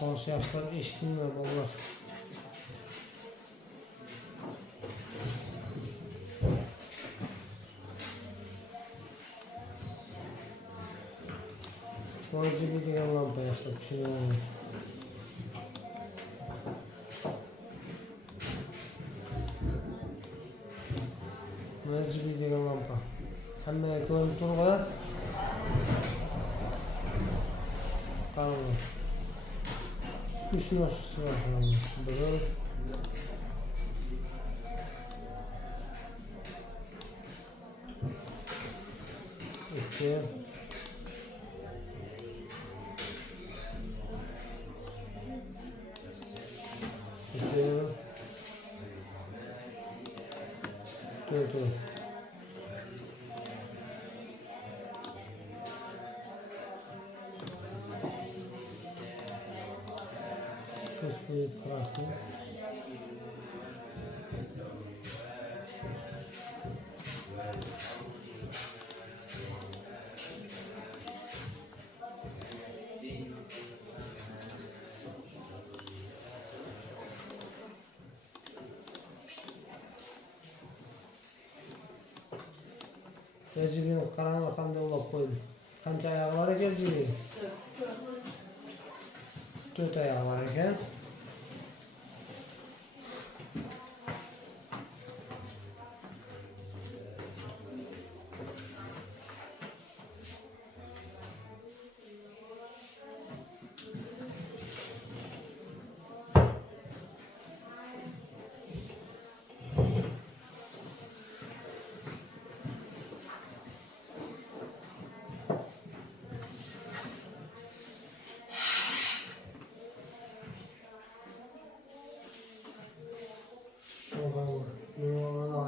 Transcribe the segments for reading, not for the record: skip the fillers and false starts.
Konuş yaşlar eşitmiyor bunlar. RGB degan lampa yaşlar düşünüyorum. RGB degan lampa. Hamma ko'rinib turibdi. Qaralang. 3 noshisi var. Biri 2 3 Пусть будет красный. Gerçeğini karanlık kandı olup koydum. Kanca ayağı var ya gerçeğini? 4 ayağı var ya.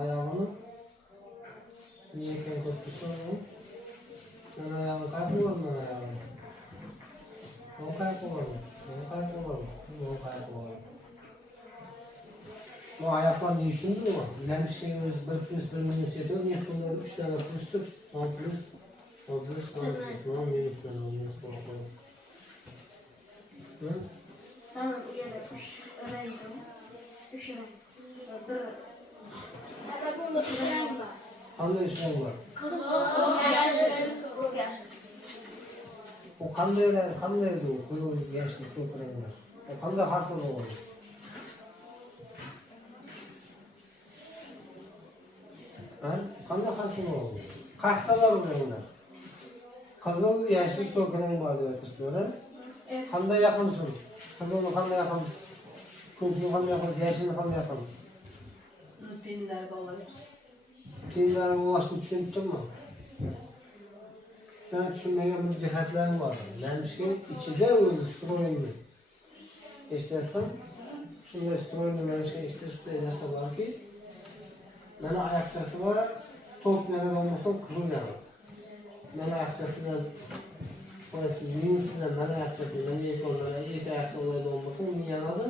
Ayağını niye kendi kopuşlar mı? Ben ayağını kaybolalım ben ayağını. O kaybolalım. Bu ayaklar ne düşündü mü? Bilen bir şey 1 plus 1 minus yapıyor. Niye bunlar 3 tane plus'tur? 10 plus, 10 plus, 10 plus, 10 minus, 10 minus, 10 minus. Hı? Sonra bu yere 3 öğrendim. 3 öğrendim. Bunda öğrendim var. Qanday ishlar var? Bu yaşlı. O qanday bu qizil yashil ko'k ranglar? O qanday hosil bo'ladi? Ha? Qanday hosil bo'ladi? Qayerdalar bu ranglar? Qizil, yashil, ko'k rang bor deyapsizlar. Qanday yoqimsiz? Qizilni qanday yoqimsiz? Ko'kni qanday yoqimsiz? Yashilni qanday yoqimsiz? Pinlerge olabilir. Keyinlari bo'lishni tushunibdimi? Sen tushunmagan bir jihatlaring bor. Namishga ichida o'zi stroyni. Eshitasan? Shunday stroyni namishga ichida shunday narsa borki, mana oyoqchasi bor, to'p nega bo'lmasa qizil yanadi. Mana oyoqchasidan qo'yasiz, minus bilan mana oyoqchasi, mana iki oyoqcha bo'lmasa, uni yanadi.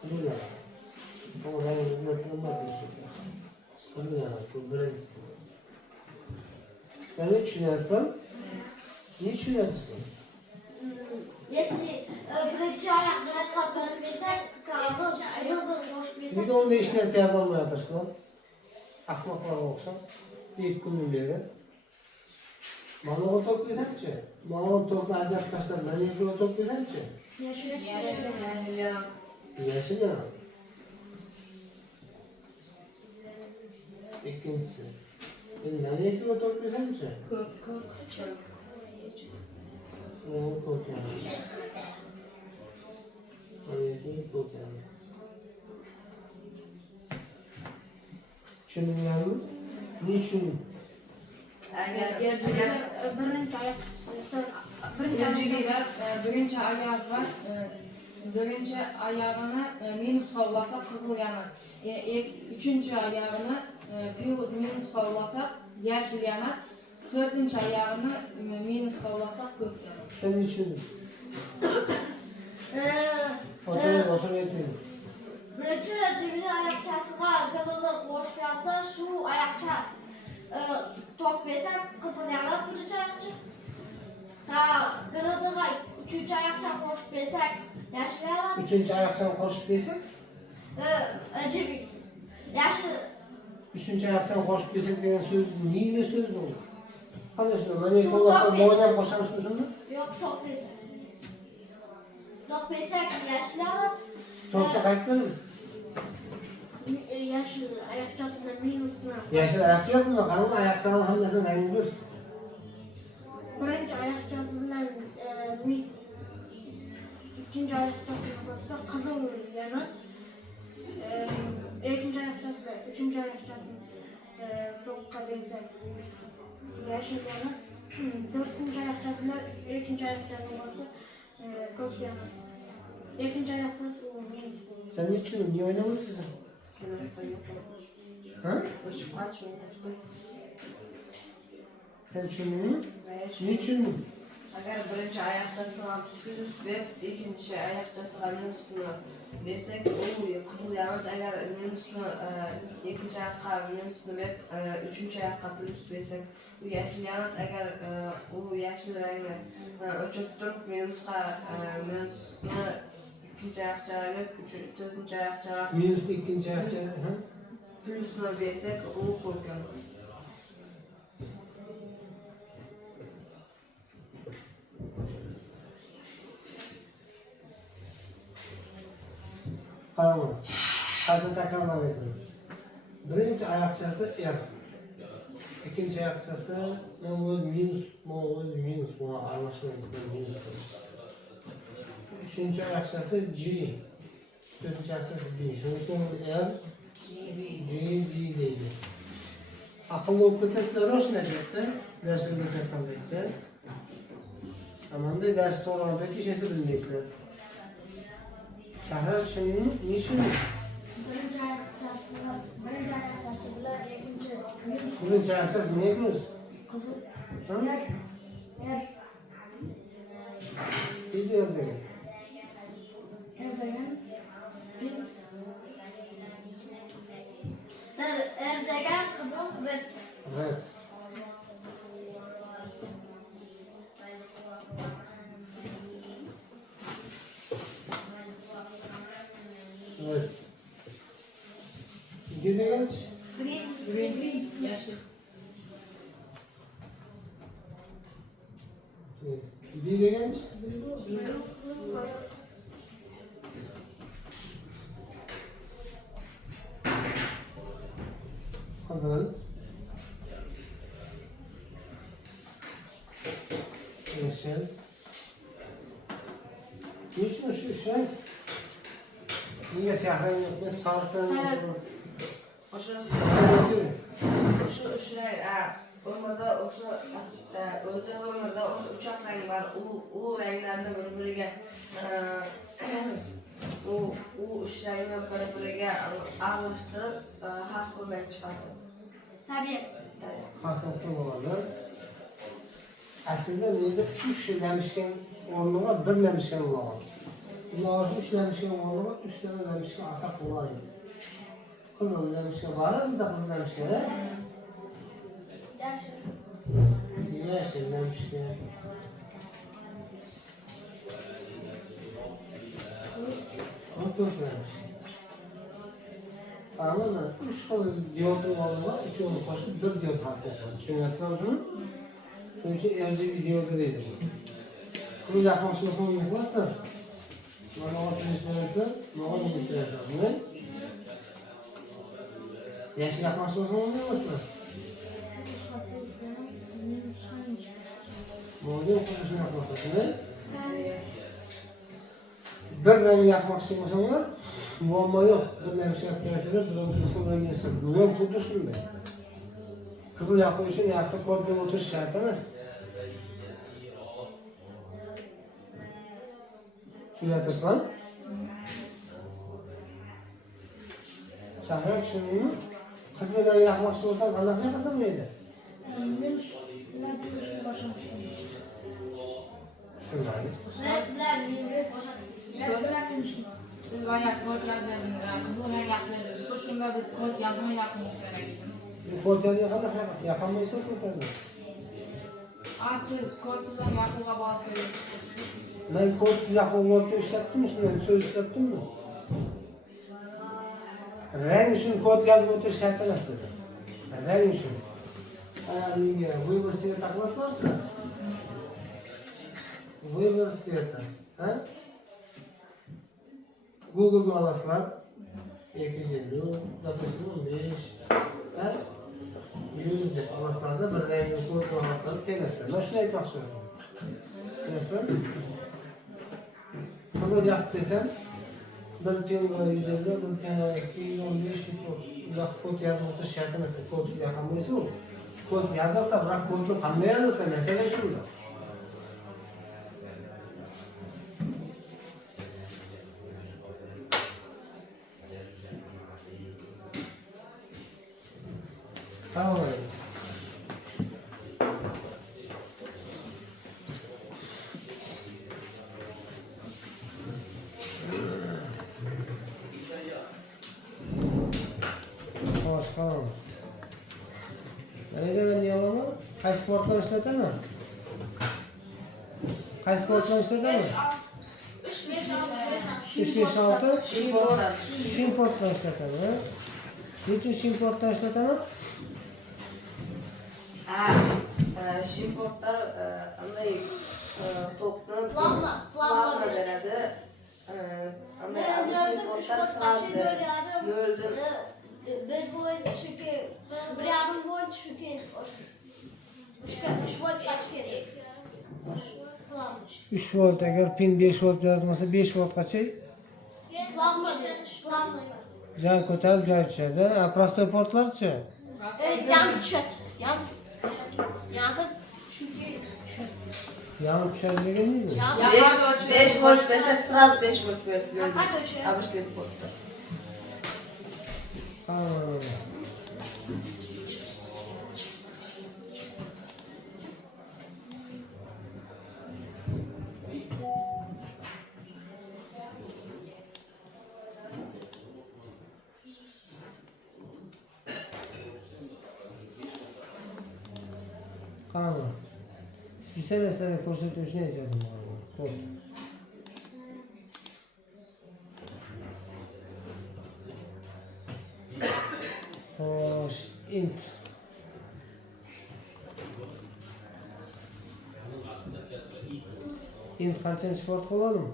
Qizil yanadi. Bu rengi düzeltilmedi. Kızıl yanak, bu birincisi. Sen ne düşünüyorsun? Niye düşünüyorsun? Если birinci ayakçası katlanırsa kaldı, yıldız boş bir Bir de onda hiç neyse yazılmayatırsın. Ahmaklara okşam. İlk günden beri. Bana o toplayacakçı. Bana o topla azap kaçlar. Ben ilk o toplayacakçı. Yaşı da. İkincisi. Ben ilk o toplayacakçı. O kork yani. Ilk kork yani. Düşündüler mi? Niçin? Birinci ayağı var. Birinci ayağını minus sollasa kızıl yanır. Üçüncü ayağını minus sollasa yeşil yanar. Dördüncü ayağını minus sollasa kök yanar. Sen niçin? Otur yetin. Birinci cibili ayakçasına kılılı boş yapsa şu ayakça tok versen kızıl yanar birinci ayakçı. Ha kılılı üçüncü ayakça üçüncü ayaktan koşup desek? Cemil. Yaşlı. Üçüncü ayaktan koşup desek degen söz niye söz ne olur? Qanday shuni? Mana ikki Top oyoqqa besek. mo'ylab qo'shamiz shuni? Yok top besek. Top besek yaşlı alat. To'pni qaytmaymiz. Yaşlı ayakçasında minusuna. Yashil oyoqcha yo'qmi? Qanaqa oyoqchalar hammasini rangi bir. Birinci ayakçasında ikinci ayakçasında kızıl yani. İkinci ayakçasında, üçüncü ayakçasında topka besek. Yaşlı yana. Dördüncü ayakçasında, ikinci ayakçasında top yana. İkinci ayakçasında minus. Sen ne düşünüyorsun? Niye oynamadın sen? Ha? Sen düşündün mü? Ne düşündün? Agar birinchi oyoqchasini plus berib, ikkinchi oyoqchasiga minusni bersak, u qizil yanit agar minusni ikkinchi oyoqqa minusni berib, uchinchi oyoqqa plus bersak, u yashil yanit agar u yashil rangni o'chirib turib, minusni ikkinchi oyoqchaga berib, to'rtinchi oyoqchaga Minusni ikkinchi oyoqcha. plusni bersak, u ko'rkan. Qarama. Qayta takrorlayman. Birinchi oyoqchasi R. İkinci oyoqchasi o'z minus, buni almashtiramiz minus. Uchinchi oyoqchasi G. To'rtinchi oyoqchasi B. Shuning uchun R GB deydi. Aqlli o'qib ketasizlar o'shanakda, dars o'tayotganda. Amanda dars so'ralib ketishni bilmaysizlar. Shahar tushundingmi? Nechun? Birinci ayakçası bilen ikinci minus. Birinchi oyoqchasi nega ko'z? Kızıl. Ha? Yer. Videodagi. Erdeyen. Erdeyen kızıl red. Evet. Evet. Geri geç. Green. Green, yeşil. Biri geç. Kızıl. Yeşil. Niçin şu şey? Niye siyah renk yok? Sarı renk yok? O'sha uch rang, umrda o'sha o'zi umrda o'sha uch rang bor. U ranglarni bir-biriga u uch rangni bir-biriga aralashtirib har bir rang chiqaradi. Tabii. Asası olarak aslında bizde üçlemişken orluğa birlemişken olan. Bunlar şu üçlemişken orluğa üç tane lemişken asak olar idi. Kızıl lemişken var mı bizde kızıl lemişken? Yaşlı. Yeşil lemişken. O dört lemişken. Anladın mı? Üç kolu diyotun orluğa iki onu koşup bir diyot hasıl yapar. Düşünüyorsun mu şunu? Şunun için RGB diyodu değil bu. Kız yakmak için son yapmazlar. Bana o transferensler, bana o transferensler. Ne? Yaşı yakmak için son yapmazlar. Mağdur konuşma yapmazlar. Ne? Bir rengi yakmak için olsanlar, muamma yok. Bir rengi şey yapmayasınlar, bir rengi son rengi yapsınlar. Muam pul düşünme. Kızıl yakmak için yaktık kod bir otur şart emez. Tushunayapsizmi? Shahar tushundingmi? Qizlarga yoqmoqchi bo'lsam, qanaqa qilsam mayli? Minus. Minus'un başına. Tushunmadim. Redler minus. Redler minus'un. Siz bayağı kod yazdınız, kızıl renk yaptınız. Şunda biz kod yazma yapmamız gerekiyor. Bu kotyazni qanaqa qilasiz? Yoqolmaysiz kotyazni. Siz kodsiz ham yaqinga borib kelasiz. Men kodsiz yaqinlikda ishlatdimmi, shunday so'z ishlatdimmi? Rang uchun kod yozib o'tirish shart emas dedi. Rang uchun. Выбор цвета классно? Выбор цвета. Google alaslar. 250, допустим, 15. 100 deb alaslarda bir rangli kod alaslar tegasizlar. Ben shuni aytmoqchi edim. Tushunasizlar? Qizil yoqib desam, bir tenga 150, bir tenga 215 deb kod yozib o'tirish shart emas. Kodsiz yaqin bo'lsa-ku. Kod yazılsa, bırak kodlu qanday yazılsa, mesele şurada. Tamam. Hoş, tamam. Nerede ben niye alamam? Kaç sporttan işleteme? Kaç sporttan işleteme? 3-5-6 Şimporttan işletemiz. Niçin Şimporttan işleteme? Şimportlar anday topni Plavna beradi. Anday Şimportlar sırası nöldür. Bir volt çünkü bir yarım volt çünkü 3 volt kaç gerek? 3 volt eğer pin 5 volt yaratmasa 5 volt kaçay? Plavna. Joy ko'tarib joy tushadi. Prostoy portlarchi? Yangi tushadi. Yangi çünkü Yangi tushadi degan neydi? 5 volt versak sırası 5 volt verdik. Hadi ölçelim. Abiş bir portta. Tamam. Tamam. Bir sene ko'rsatuvchini aytdim kod. Xo'sh, int. Int qanchani sport qiladim?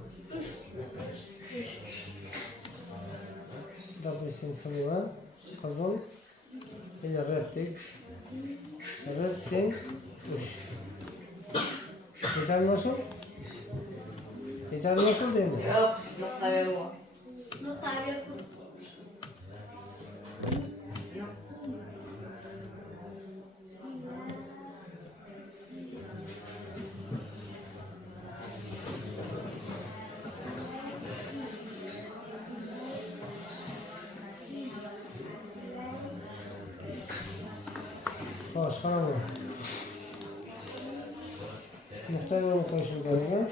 Допустим, qizil. Yana red teng 3. Yeterli nasıl? Yeterli nasıl değil mi? Yok, nokta veriyor. nokta virgül. Xo'sh, qaraman. Nuqta yo'lni qo'yishim kerak.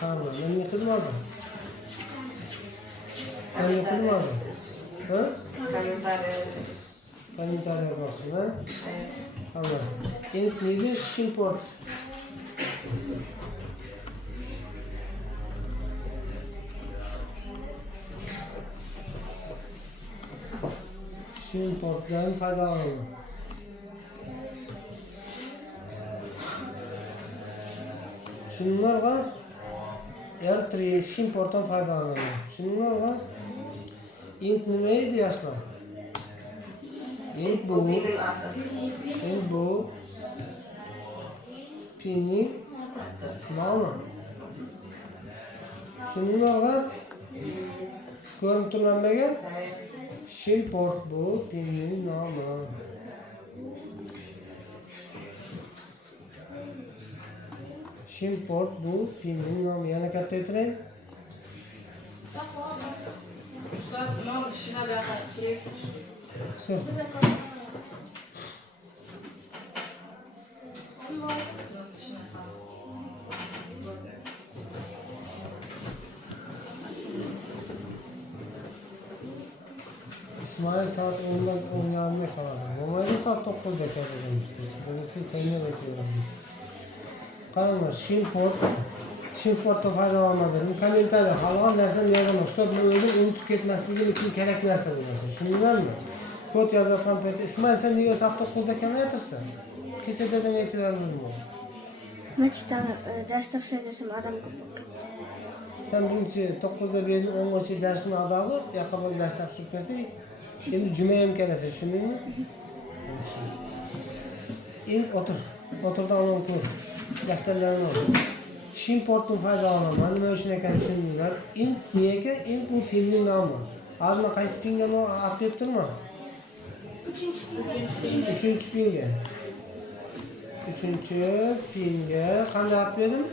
Tamam, men ne qildim hozir? Ben ne qildim hozir? Ha? Kommentariy yozmoqchiman, ha? Tamam. Int neydi? Shimport. Importdan foydalanaman. Shunlarga R3 importdan foydalanaman. Shunlarga int nima edi yoshlar? Int bu pinning nomi. Shunlarga ko'rinib turmagan Shimport bu pinning nomi. Shimport bu pinning nomi. Yana katta aytaymi? Ustoz, nima ishlar yoqadi? Sir. İsmail saat 10'da kaldı. Normalde saat 9'da kalıyormuş. Dedesi temin ediyorum. Karanlar, Shimport faydalanmadım. Komentarya halgan narsanı yazamak. Şu bunu özüm unutup ketmesligim için gerek narsa biliyorsun. Şundan mı? Kod yazatan pete. İsmail sen niye saat 9'da kalayatırsın? Keçe deden etibar bulma. Maçtan ders yapışacaksın adam kopuk. Sen birinci 9'da birini 10'da dersini adağı yakabı ders yapışıp kese. Şimdi cümleye kelese şunu mu? İn otur. Otur da onu okur. Defterlerini okur. Shimport'un faydalanma. Nima uchun ekanini tushundinglar. Int niyeki? Int bu pinning nomi. Hozir qaysi pinga olib berib turma? 3-chi pinga. 3-chi pinga qanday olib berdim?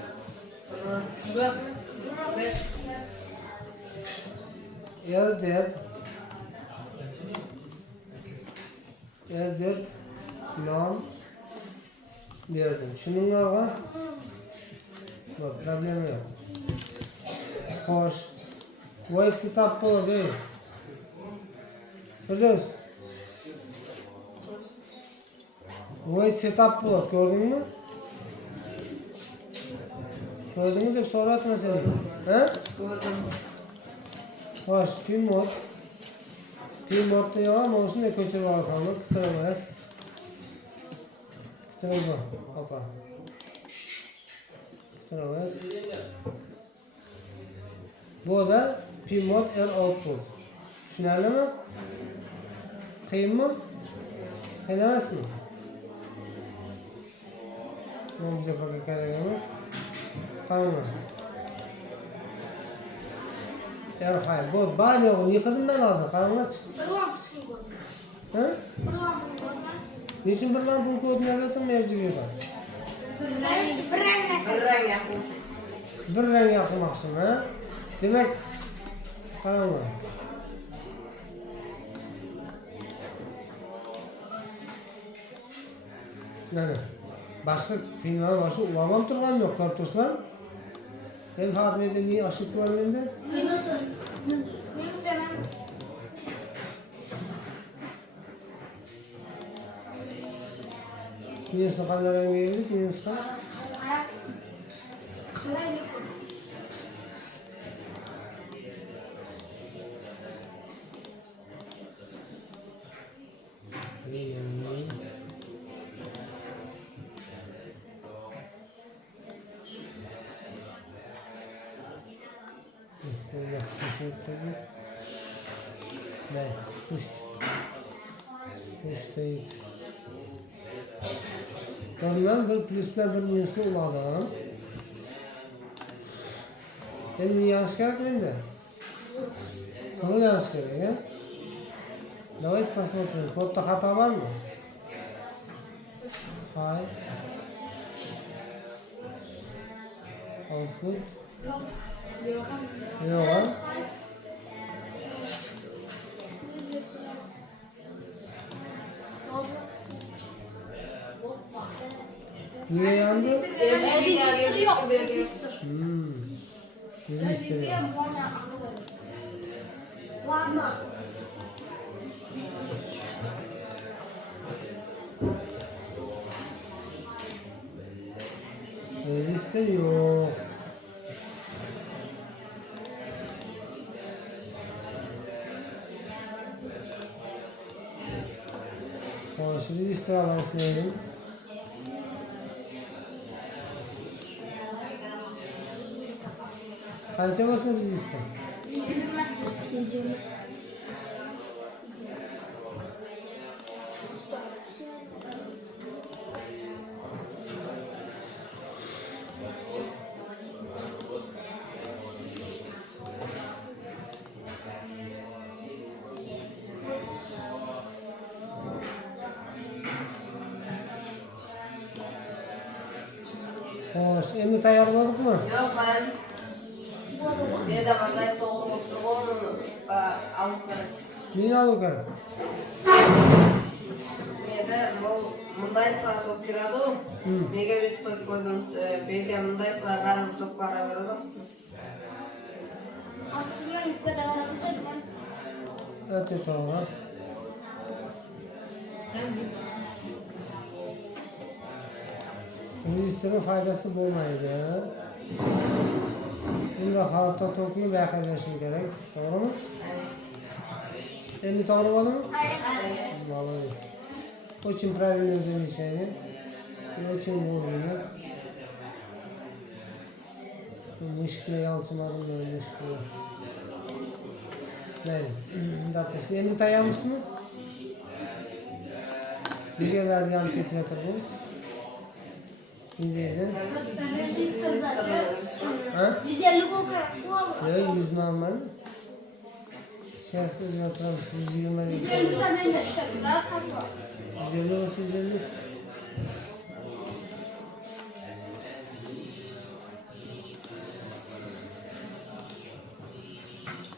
Deb nom berdim. Tushundinglarmi? Bak, problemi yok. Xo'sh. Void setup bo'ladi. Firdevs. Void setup bo'ladi, ko'rdingmi? Ko'rdingmi deb so'ratma seni. Ha? Ko'rdim. Xo'sh, Pimodni yo'q, mana shunday ko'chirib olasan, kutiramas. Kutiraman, opa. Kutiramas. Bu da Pmod R output. Tushunarlimi? Qiyinmi? Qiyin emasmi? Mana bu yerga kerak emas. Qani. Erhay, bu bar yo'g'ini yiqidim men hozir, qaranglarchi. Bir lampasini ko'rdim. Ha? Bir lampani ko'rdim. Nechun bir lampani ko'rdim yozyaptimi merjiga? Bir rang yaqin. Bir rang yoqmoqchiman, ha? Demak, qaranglar. Mana boshqa pinlar boshqa ulamam turgan yo'q, kartoshlar. Hem Fatma'da niye aşık var bende? Minus vermemiz. Minus'ta qanday rang verdik? Minus'ta? Qalaylik. Да, пусть стоит. Ondan bir pluslar bir minusni uladim. Endi yanlış kerak menda. To'g'ri yanlış kerak, ha? Давайте посмотрим. Kodda xato bormi? Hay. Output. Yo'q. Yo'q. Niye yandı? Resistor yok. Resistor. Resistor yok. Lama. Resistor yok. Hoş, resistor alalım. Qancha bo'lsa resistor? 120. Xo'sh, endi tayyor bo'ldikmi? Yo'q, qarang. Men de bunday to'g'ri bo'lib turgan olib kelish. Neni olib kerak? Menda bunday soat olib kiradi-ku. Menga o'tib qo'yib qo'ydim. Menga bunday soat baribir to'p baraveradi aslida. Aslında yükle devam edelim. O'ta to'g'ri. Rejistrning foydasi bo'lmaydi. Bunda xalta tokni bayqalashim kerak. To'g'rimi? Endi to'g'ri bo'ldimi? Молодец. Очень правильное замечание. И очень вовремя. Мышки yalçımadım ben mышки. Mayli. Допустим, endi tayyormisiz? Nega vergan ketayotir bu? Nega? Ha? 150 ko'p. Yo'q, 100 normal. Сейчас o'zgartiramiz. 120 ga. 150 da menda ishlaydi. Qanday? 150 olsa 150.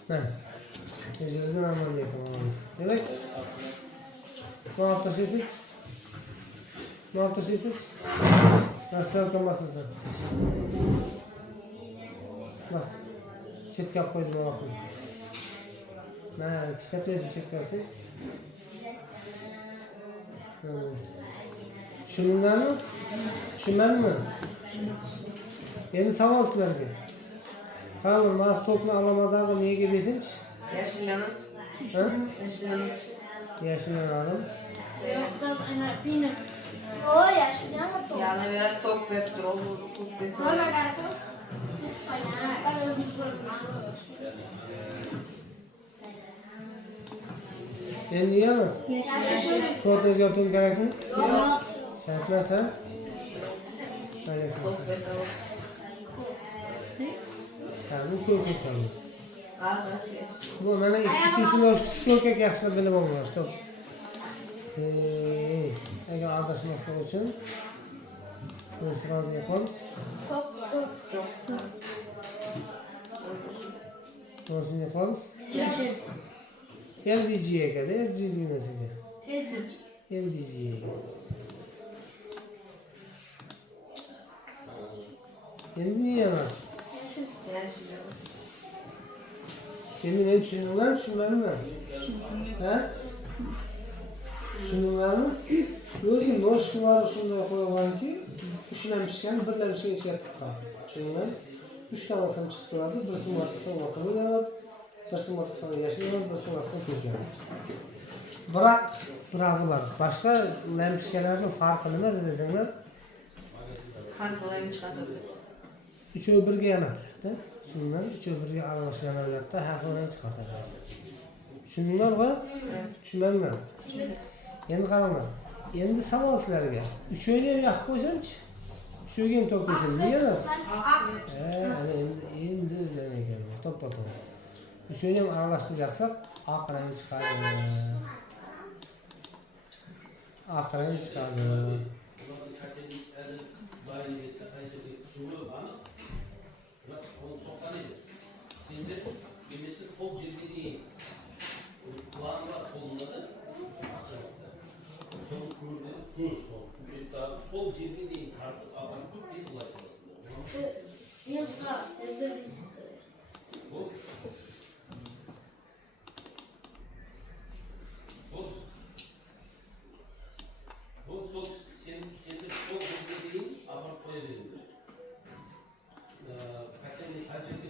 Mana. 150 normal ekan. Demak, ne yaptırıyorsunuz? Ne yaptırıyorsunuz? Nasıl kalmasın? Nasıl? Çetkap koydum o vakit. Ne? Kişiletmedim çetkası. Şununla mı? Şundan mı? Yeni saval sizlerge. Karanlık nasıl topunu alamadığını niye gelmesinmiş? Yaşlanıp. Ha? Yaşlanıp. Yaşından aldım. O yaşlı da. Yani böyle top bektir olur. Top bektir. Sonra gelsin. Ben özgür Endi yana kod o'zgartirib kerakmi? Yok. Shartlasa? Aleyküm. Top bektir. Ha, bu ko'k ekan. Ağır. Bu mana 3-chi noshkisi ko'k yaxshilab bilib olmoq. Stop. Agar adashmaslik uchun biz rozi qilamiz. Rozi qilamiz. Yaşlı. LBG ekada, RGB emas ekan. LBG ekan. Endi niyama? Yaşlanıp. Endi men tushundimmi, tushunmadimmi? Ha? Tushundinglarmi? O'zi noshkilari shunday qo'yganki, ushlanishgan, birlamishgan ichiga tiqqan. Tushundinglarmi? 3 ta olsam chiqib turadi, birsini otasam qizil yanadi, birsini otasam yashil yanadi, birsini otasam ko'k yanadi. Biroq birog'i bor. Boshqa lampochkalarning farqi nima desanglar, Har bilan chiqadi. uchovi birga yanadi. Shundan uchovi birga aralashlanadi, har xil chiqadi. Tushundinglarmi? Tushunmadinglar? Endi qaranglar. Endi savol sizlarga. Uchoyni ham yoqib qo'ysam-chi? Uchoyga ham to'qisam, nega? Ana endi o'zlari ekan. To'p-to'p. Uchoyni ham aralashtirib yoqsak, oq rang chiqadi. Oq rang chiqadi. Sol cebine değil, artık adam tut diye ulaşmasın. Yazga. Evde Bu. Bu sol, senin sol cebine değil, apart koyabilir. Pateni acılı.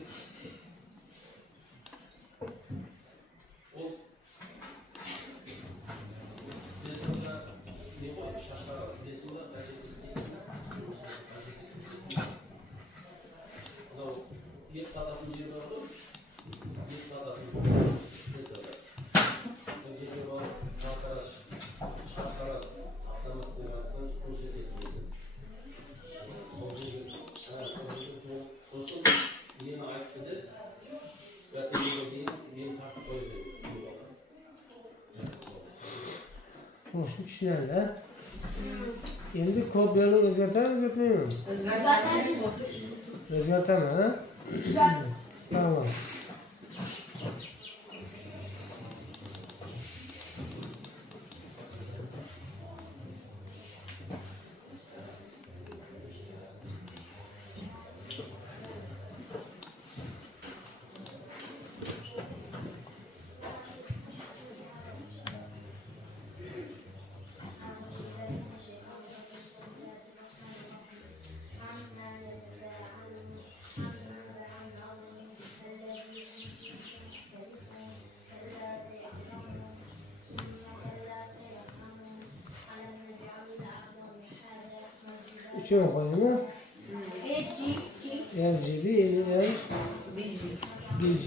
O. Mesela ne var? Şaşlar var. Mesela acılı. Bir saatın yeri var mı? Bir saatın ne kadar? Önce var, saatler, şartlar, aksamatlar, aksan konuşuyor etmesin. Sonra sosyal yeni ayetleri ve teknolojiyi yeni takip ediyor. Hoş tushunarli. Endi kodlarni o'zgartirib o'zgartmayman. O'zgartaman, ha? Tamam. Üçüncü koydum. G. LGB, BG.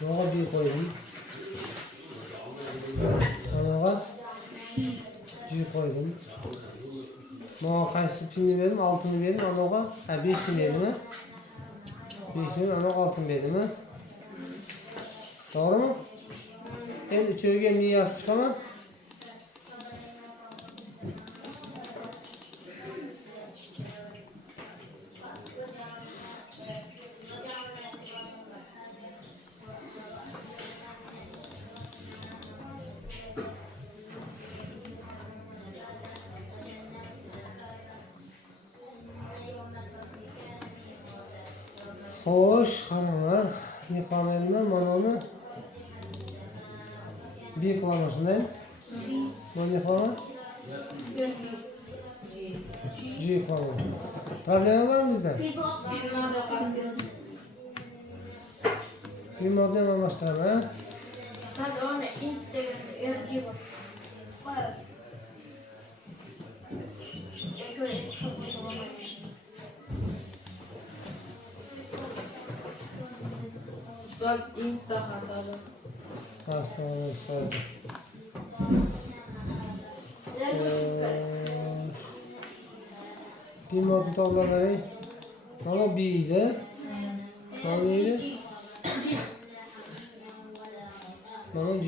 Noğa bir koydum. Anoğa G koydum. Noğa qaysi pinni verdim? 6'nı verdim. Anoğa 5'ni verdim. 5'ni anoğa 6'nı verdim. Doğru mu? En üçüge niye yazıp çıkamam? Hoş, qaranglar. Ne qilmayman? Mana uni bir qilaman, shundaymi? Mana ne qilaman? G qilaman. Problema bormi bizda? Bir model almashtiraman, ha? Hadi onu int degan bor. Qo'yib. Ustoz int da xatodir. Astag'firullah. Bir model to'g'rilaylik. Mana B edi. Mana ne edi? Mana G.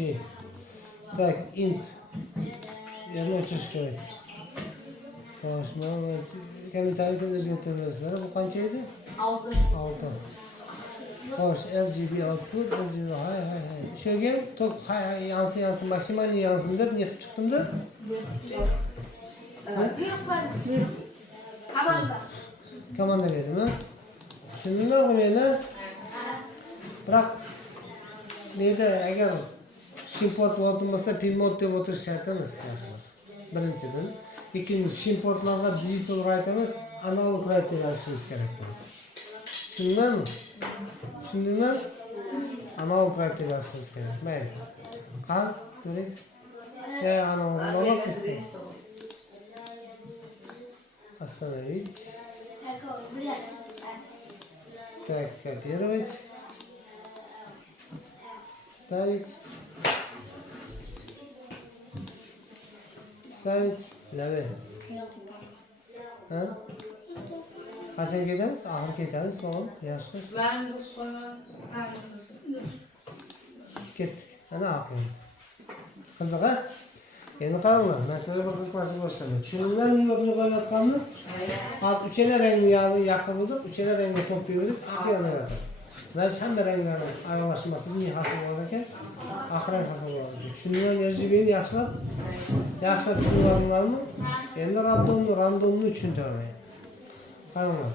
Tak, int. Yerni o'chirish kerak. Xo'sh, mana kommentariyada o'zgartirmasizlar. Bu qancha edi? 6. 6. Xo'sh, RGB output, RGB hay. Tushungan? Tok hay yansın, maksimal yansın deb ne qilib chiqdimda? Buyruq berdi. Komanda. Komanda berdim, ha? Tushundinglarmi meni? Biroq menda agar shimport bo'lmasa, pinmod deb o'tirish shart emas, yoshlar. Birinchidan, ikkinchi shimportlarga digital write emas, analog write deb yozishimiz kerak bo'ladi. Tushundinglarmi? Tushundingmi? Analog write deb yozishimiz kerak. Mayli. Qani, ko'ring. Analog biz. Остановить. Так, копировать. Ставить. Ставить. Lave. Ha? Qachon ketamiz? Axir ketamiz, tamam. Yaxshi. Ben Rus koyman. Ketdik. Ana aql. Qiziq, ha? Endi qaranglar, masala bir qiziqmaslik boshlandi. Tushuninglarmi nima qo'yayotganini? Hozir uchala rangni yaqin bo'lib, uchala rangga to'p berdik, aqllanadi. Mana hamma ranglarni aralashmasini hosil bo'ladi ekan, aqrang hosil bo'ladi ekan. Tushuninglarmi, RGB'ni yaxshilab tushuninglarmi? Endi randomni tushuntiraman. Qaranglar.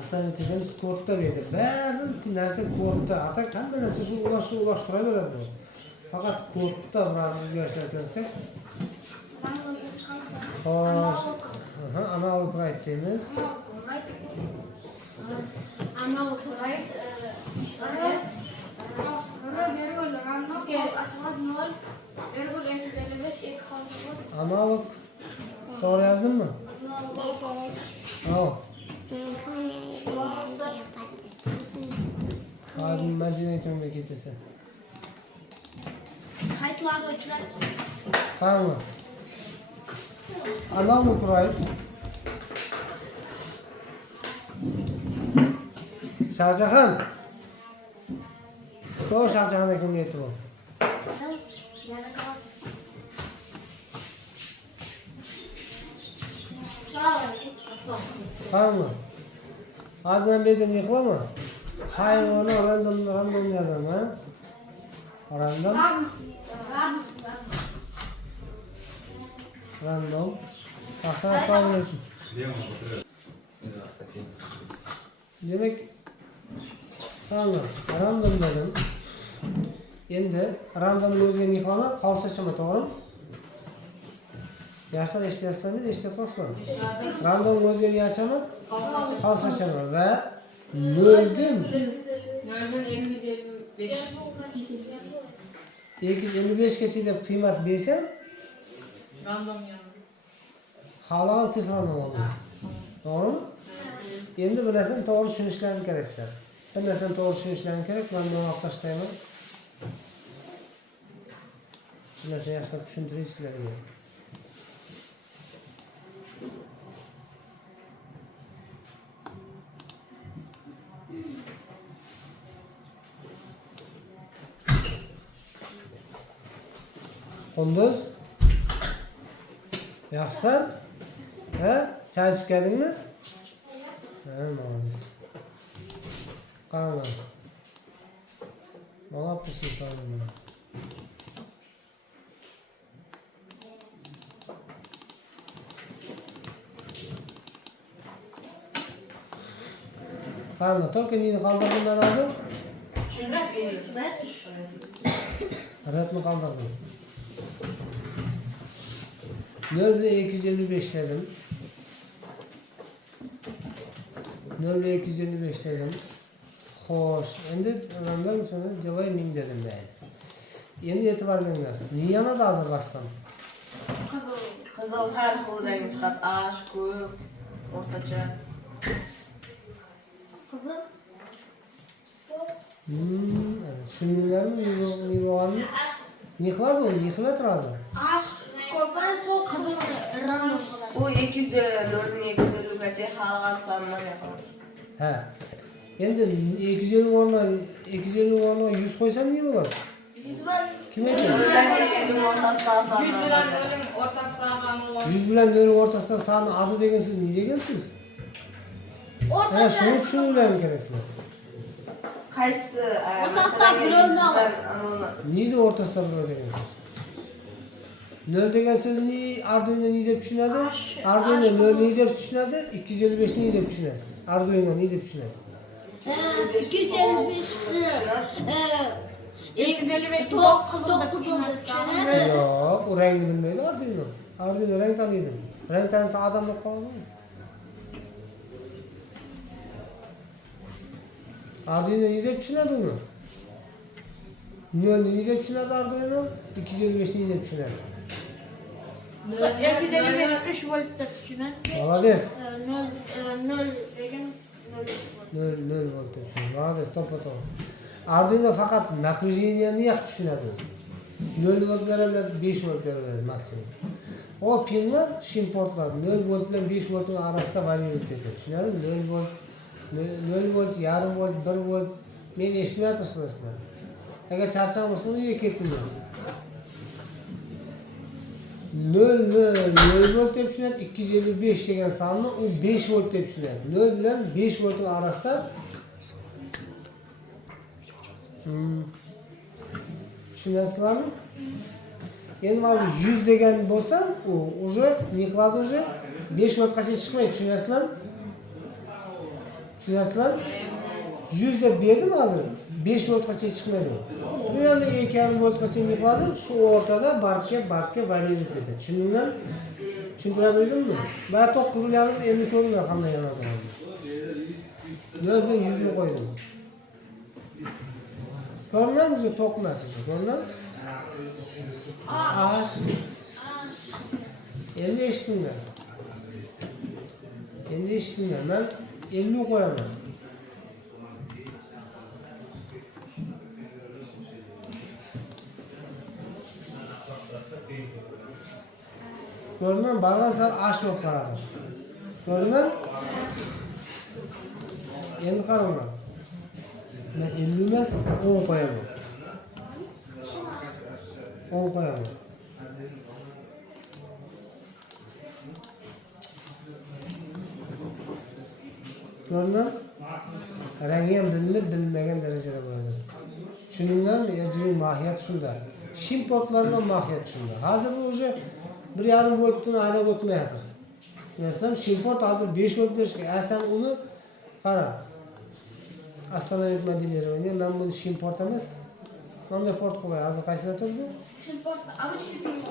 Aslida tegamiz kodda berdi. Bari narsa kodda. Hatta hamma narsa shu ulashtiraveradi. Faqat kodda biroz o'zgarishlar kiritsak. Xo'sh. Analog write deymiz. Analog write. Analog to'g'ri yozdimmi? Ha. Hozir majinatomga ketasan. Haytlarda uchraydi. Qani. Analog write. Shahjahan. To'g'ri Shahjahan akamga aytib ol. Yana qol. Qani. Hozir men berdan yiqilaman. Hayvonni random yozaman. Random. Assalomu alaykum. Demek tamam, random dedim. Endi randomni o'zini yıklama, qavsachaman, to'g'rimi? Yoshlar eshityapsizlarmi? Eshityapsizlarmi? Randomni o'zini ochaman, qavsachaman va 0'dan 255. 255 gacha deb qiymat bersam, Random yani. Xohlagan sifrani oldim. To'g'rimi? Endi bir narsani to'g'ri tushunishlaring kerak sizlar. Bir narsani to'g'ri tushunishlaring kerak. Men buni olib tashlayman. Bir narsani yaxshilab tushuntiray sizlarga. Qunduz, yaxshisan? Ha? Choy ichib keldingmi? Ha, молодец. Qaranglar. Nolabdi shu sonini? Qaranglar, только neni qoldirdim men hozir? Ratni qoldirdim. 0,255 dedim. 0,255 dedim. Xo'sh, endi ondan sonra delay 1000 dedim ben. Endi e'tibor beringlar. Niyani da hozir bassam. Qizil har xil rang chiqadi. Ash, ko'k, o'rtacha. Kızım. Tushundinglarmi? Nima ne qiladi u? Ne qiladi hozir? Aş. Kopar çok kızım. Ramos. U 250 250gacha xalqan sondan yapadi. Ha. Endi 250 o'rniga 100 qo'ysam ne bo'ladi? Yüz var. Kim aytadi? O'rtacha o'rtasida 100 sondan. bilan 0'ning o'rtasidagi muloqot. 100 bilan 0'ning o'rtasida soni adi degan so'z ne degan so'z? Ha, shuni tushuninglar kerak sizlar. Qaysi? O'rtasida birovni oladi. Neydi o'rtasida birov degan so'z? 0 degan so'z ne? Arduino ne deb tushunadi? Arduino 0 ne deb tushunadi? 255 ne deb tushunadi? Arduino ne deb tushunadi? 255. 255 9 oldu. Yo'q, u rangni bilmaydi Arduino. Arduino rang taniydi. Rang tanisa odam bo'lib qoladimi? Arduino ne deb tushunadi uni? 0 ne deb tushunadi Arduino? 255 ne deb tushunadi? 255 3 volt deb tushunadi. Молодец. 0 degan 0. 0 volt deb tushunadi. Молодец, to'ppa-to'g'ri. Arduino faqat напряженияni yaxshi tushunadi. 0 volt beraveradi, 5 volt beraveradi maksimum. O pinlar, shimportlar 0 volt bilan 5 voltning orasida variatsiya etadi. Tushunarlimi? 0 volt, 0 volt, yarim volt, 1 volt. Men eshitmayapsizlar sizlar. Agar charchamasam uyga ketinglar. 0 volt deb tushunadi, 255 degan sonni u 5 volt deb tushunadi. 0 bilan 5 voltning orasida tushunasizlarmi? Endi hozir 100 degan bo'lsa, u уже ne qiladi уже 5 voltgacha chiqmaydi, tushunasizlarmi? Tushunasizlarmi? 100 deb berdim hozir 5 voltgacha chiqmaydi. Примерно 2,5 voltgacha ne qiladi? Shu o'rtada barka variatsiya etadi. Tushundinglarmi? Tushuntira bildimmi? Va 9,5 endi ko'ringlar qanday yanadi. 0 bilan 100 ni qo'ydim. Ko'rgan bizni to'qnasi, ko'rgan? Ash. Endi eshitdinglar. Men 50 qo'yaman. Ko'rgan bargan sar ash bo'lib qoladi. Ko'rgan? Endi qaranglar. Men 50 emas, 10 qo'yaman. 10 qo'yaman. Ko'rgan? Rangi ham bilinib bilmagan darajada bo'ladi. Tushundinglarmi? Erjining mohiyati shunda. Shimportlarning mohiyati shunda. Hozir bu уже 1,5 voltdan aniq o'tmayapti. Masalan, shimport hozir 5 volt berishga, asan uni qara. Остановить моделирование. Men buni shimport emas. Mana port qo'yay. Hozir qaysida turdi? Shimport обычный пинг.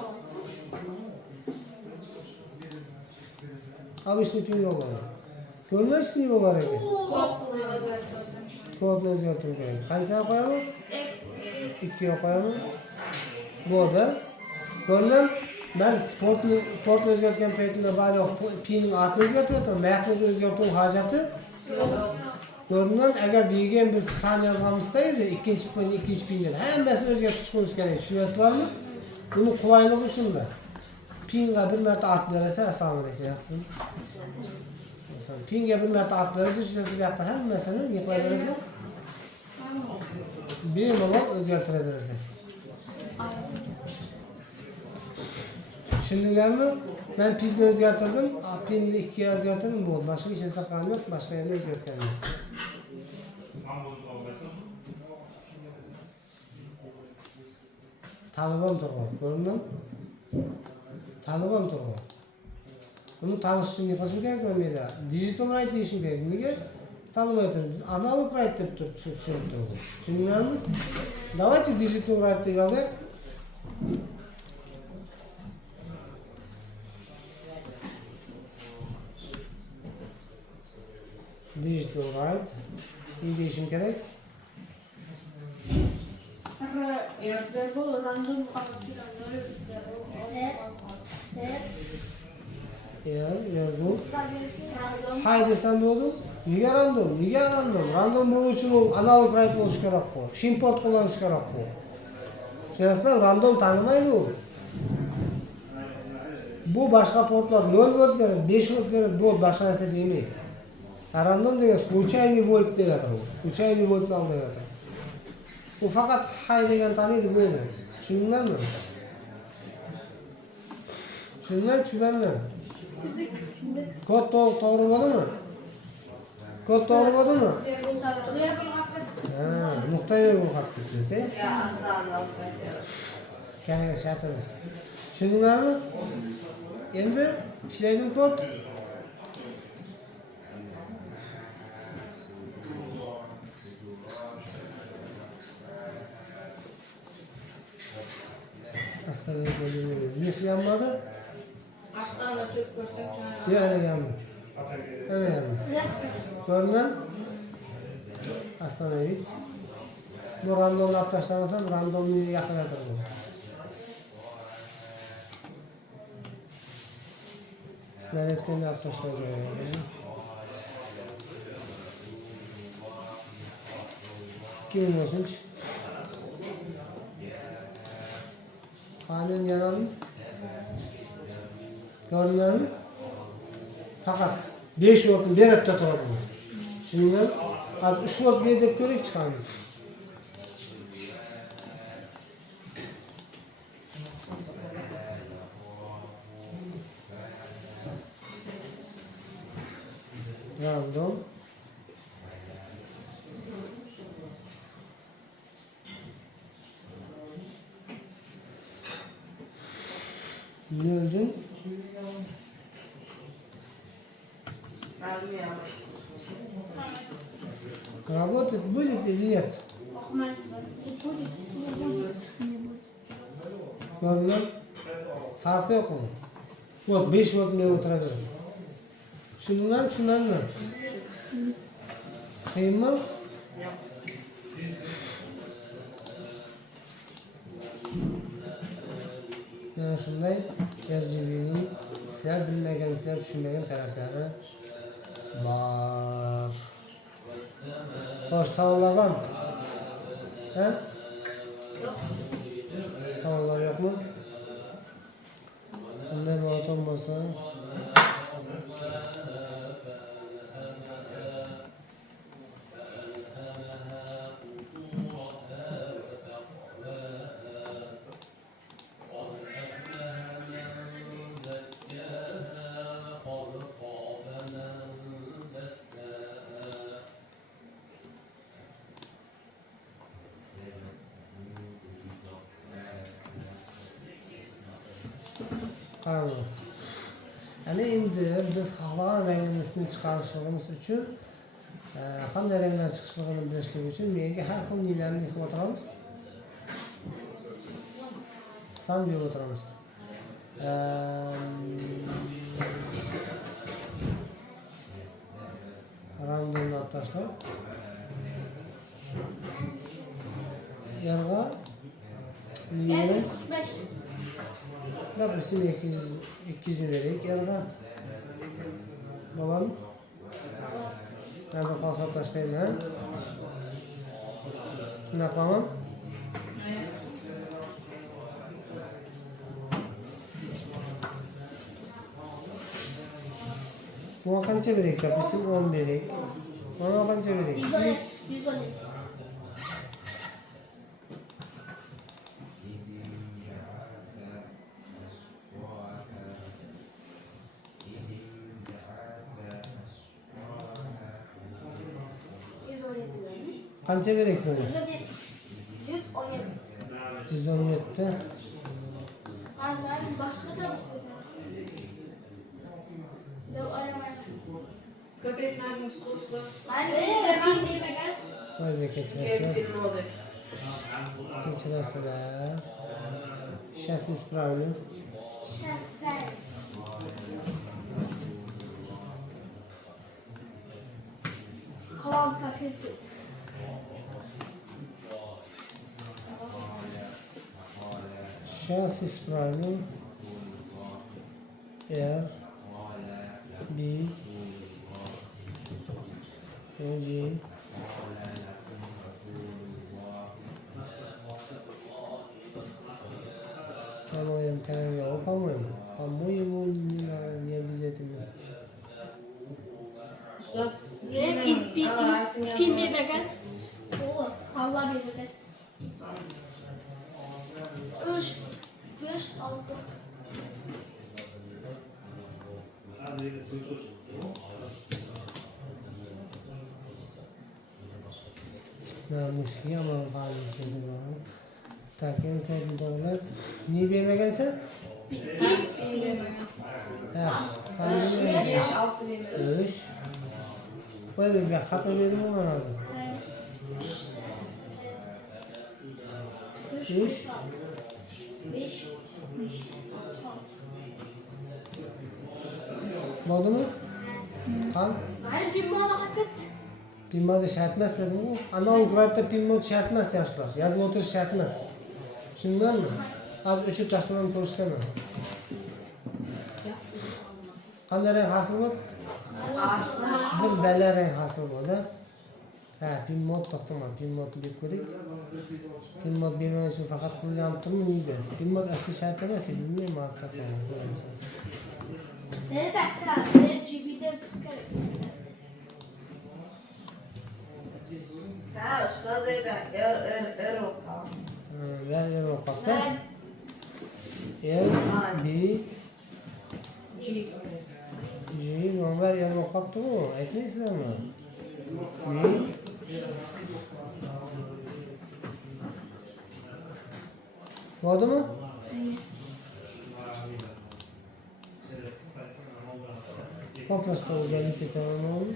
Обычный ping bo'ladi. Ko'rinishi nima bo'lar ekan? Kodni o'zgartirib kerak. Qancha qo'yaman? 2 qo'yaman. Bo'ldi. Ko'rdim. Ben sportni o'zgartgan paytimda bari piyning atini o'zgartiryapman, mayaqni o'zgartirib hojati. Ko'ringan agar degan biz san yozganimizda edi, ikkinchi piyni hammasini o'zgartirishimiz kerak. Tushunasizlarmi? Buni qulayligi shunda. Piyinga bir marta at bersa, assalomu alaykum, yaxshisiz. Masalan, piyinga bir marta at bersa, shu bu yoqda hammasini yig'layverasiz. Bemalol o'zgartiraverasiz. Tushundinglarmi? Men piyinni o'zgartirdim, piyinni 2 ga o'zgartirdim, bo'ldi. Boshqa hech narsa qilganim yo'q, boshqa yerni o'zgartganim yo'q. Tanıvam turg'un, ko'rindimi? Tanıvam turg'un. Buni tanish uchun qilishim kerak menga. Digital right deyishim kerak. Nega? Tanimay turibdi. Analog right deb tushunib turibdi. Tushundinglarmi? Давайте digital right deb yozaylik. Digital right. Ne deyishim kerak? Hay desam bo'ldi. Nega random? Nega random? Random bo'lish uchun u analog right bo'lishi kerak-ku. Shimport qo'llanish kerak-ku. Tushunasizlar? Random tanimaydi u. Bu boshqa portlar 0 volt beradi, 5 volt beradi, bu boshqa narsa demaydi. Random degan случайный volt degadir u. Случайный voltni olmaydi. Bu faqat hay degan taniydi bo'ldi. Tushundinglarmi? Tushundinglar? Kod to'g'ri bo'ldimi? Kod to'g'ri bo'ldimi? Ha, nuqta virgul qatib desa. Ya aslında olmaydi. Kerak shart emas. Tushundinglarmi? Endi ishlaydim kod. Aslında böyle yanmadı. Aslında çok görsek çok Yani yandı. Evet yandı. Görünen aslında hiç. Bu randomlap taşlamasam randomluğu yakalatır bu. Sizler etken yap taşlar görüyor. 2013 halen yanalım. Görünler mi? Fakat 5 voltun bir hafta turadi. Şimdi az 3 volt bir deb ko'rik chiqamiz. Random. Nöldün. Работать будет или нет? Görünür. Farkı yok mu? Вот 5 volt ne oturabilir? Şundan mı? Kıyım mı? Yani şunday RGB'nin sizler bilmegen, sizler düşünmegen tarafları var. Hoş, sağollar var mı? He? Sağollar yok mu? Bunday bir otom olsa. Qaramang. Yani endi biz xohlagan rangimizni chiqarishimiz uchun qanday ranglar chiqishligini bilishlik uchun menga har xil niylarni yig'ib o'tiramiz. Sam yig'ib o'tiramiz. Randomlab tashlab yerga niyani Допустим 200 liralık yarıda. Bakalım. Ben bir kalsam taşlayayım ha. Şimdi yapamam. Bu kança verek yapmışsın? 10 verek. Bana kança verek? 110. 110. Kança verek bunu? 117. 117. Hayır, başka da bir şey. Dev aramayasın. Köpek nerede soslu? Hayır, ben bir megas. Vay be geçiraslar. Gel film oldu. Geçiraslar. Şasi ispravlı. Şasper. Kalan paketi. Şasi ispravlı. R B G По-моему, канал, по-моему, не обязательно. Usta. Pil bir megas. Oo, salla bir megas. Kış aldı. Namus yaman kalmış dedi bana. Takin kodun doğular. Niye vermegensen? Ha, sana ne 5, 6 vermem. 3. Böyle bir hata verim ona lazım. 3. 5. Oldu mu? Kan? Hayır, bir mola hakket. Pinmode şartmaz dedim bu. Ama Ukrayna'da pinmode şartmaz yaşlar. Yazıp otur şartmaz. Şundan mı? Az üçü taşlamam konuşsana. Qanday renk hasıl bo'ldi? Bir bella renk hasıl bo'ldi. Ha, pinmod to'xtaman. Pinmodni deb ko'rik. Pinmod bermagan uchun faqat qilyaptimi nega? Pinmod asli shart emas edi. Bilmayman, hozir topaman. Ne paska? Ne cibide kıskar. Ha, ustoz edi. Er o'qi. Ver o'qibdi. B G nomor yer o'qibdi-ku. Aytmaysizlarmi? B Bo'ldimi? Pопросту удалите это номер.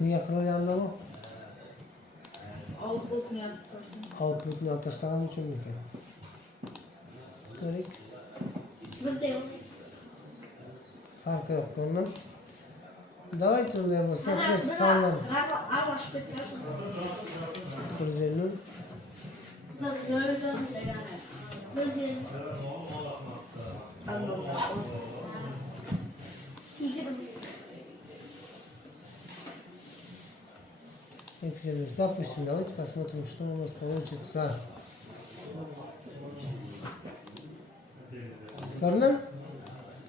Niye kırılyanlar o? Outlook'unu yazıp koydum. Outlook'unu alıp taşlagan için mi ki? Görek. Burada yok. Farkı yok ondan. Давайте он его соответственно салон. Ağlaş bekliyorsun. 150. Gözlerim. Anladım. Допустим, давайте посмотрим, что у нас получится. Ладно?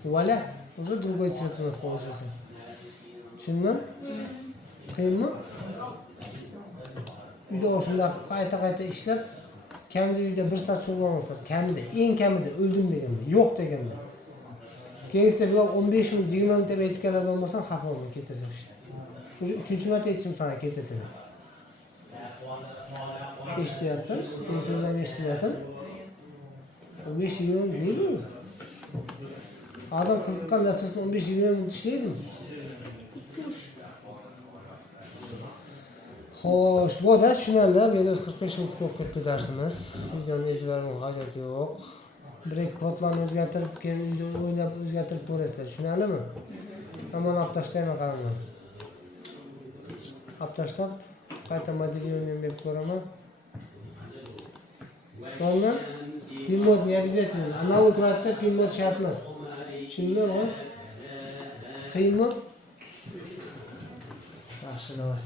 Вуаля, уже другой цвет у нас получился. Tushundingmi? Qiyinmi? Uyda o'shunda qayta ishlab, kamida uyda 1 soat shug'ullanasizlar. Kamida, eng kamida o'ldim deganda, yo'q deganda. Keyin siz bir 15 minut, 20 minut deb aytib keladigan bo'lsang, xafa bo'lmang, ketasan ishga. Уже 3-marta aytishim sana ketasan. Eshityapsan, men so'zlarni eshityapman. 15-20 minut ne bu? Adam qiziqqan narsasini 15-20 minut ishlaydimi? Xo'sh, bu da tushunarli. Videosi 45 minut bo'lib ketdi darsimiz. Videoni e'tiboringizga hojat yo'q. Bir-ikki kodlarni o'zgartirib, keyin uyda o'ylab o'zgartirib ko'rasizlar. Tushunarlimi? Hamma olib tashlayman qaramdan. Olib tashlab, qayta modelирование berib ko'raman. Ondan pin-mod не обязательно. Analog radda pin-mod shart emas. Tushundingmi? Qiyinmi? Yaxshi, davay.